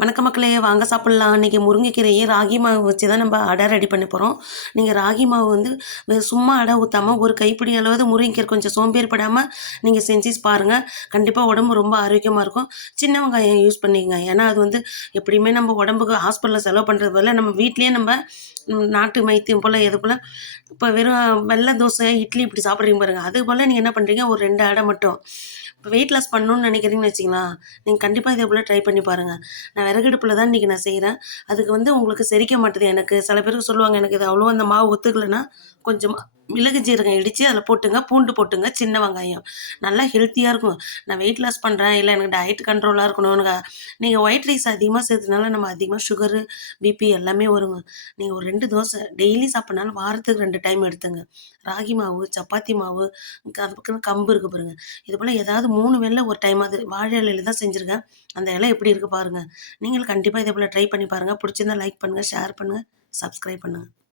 வணக்க மக்களே, வாங்க சாப்பிட்லாம். இன்றைக்கி முருங்கைக்கீரையும் ராகி மாவு வச்சு தான் நம்ம அடை ரெடி பண்ண போகிறோம். நீங்கள் ராகி மாவு வந்து சும்மா அடை ஊற்றாமல் ஒரு கைப்பிடி அளவு முருங்கைக்கீரை கொஞ்சம் சோம்பேறிப்படாமல் நீங்கள் செஞ்சு பாருங்கள். கண்டிப்பாக உடம்பு ரொம்ப ஆரோக்கியமாக இருக்கும். சின்ன வெங்காயம் யூஸ் பண்ணிக்கங்க. ஏன்னா அது வந்து எப்படியுமே நம்ம உடம்புக்கு ஹாஸ்பிட்டலில் செலவு பண்ணுறது பதில் நம்ம வீட்லேயே நம்ம நாட்டு வைத்தியம் போல் எது போல் இப்போ வெறும் வெள்ளை தோசை இட்லி இப்படி சாப்பிட்றீங்க பாருங்கள். அது போல் நீங்கள் என்ன பண்ணுறீங்க, ஒரு 2 அடை மட்டும் இப்போ வெயிட் லாஸ் பண்ணணும்னு நினைக்கிறீங்கன்னு வச்சிங்களா, நீங்கள் கண்டிப்பாக இதே போல் ட்ரை பண்ணி பாருங்கள். நான் விறகடுப்பில் தான் இன்றைக்கி நான் செய்கிறேன். அதுக்கு வந்து உங்களுக்கு செரிக்க மாட்டுது எனக்கு. சில பேருக்கு சொல்லுவாங்க, எனக்கு இது அவ்வளோ அந்த மாவு ஒத்துக்கலைன்னா கொஞ்சமாக மிளகு ஜீரகம் இடித்து அதில் போட்டுங்க, பூண்டு போட்டுங்க, சின்ன வெங்காயம். நல்லா ஹெல்த்தியாக இருக்கும். நான் வெயிட் லாஸ் பண்ணுறேன், இல்லை எனக்கு டயட் கண்ட்ரோலாக இருக்கணும்னு நீங்கள் ஒயிட் ரைஸ் அதிகமாக சேர்த்தனால நம்ம அதிகமாக சுகரு, பிபி எல்லாமே வருங்க. நீங்கள் ஒரு 2 தோசை டெய்லி சாப்பிட்னாலும் வாரத்துக்கு 2 டைம் எடுத்துங்க. ராகி மாவு, சப்பாத்தி மாவு, அதுக்குன்னு கம்பு இருக்குது பாருங்கள். இது போல் ஏதாவது 3 வேளை ஒரு டைமாவது வாழை இலையில தான் செஞ்சுருக்கேன். அந்த இலை எப்படி இருக்குது பாருங்கள். நீங்களும் கண்டிப்பாக இதே போல் ட்ரை பண்ணி பாருங்கள். பிடிச்சிருந்தா லைக் பண்ணுங்கள், ஷேர் பண்ணுங்கள், சப்ஸ்கிரைப் பண்ணுங்கள்.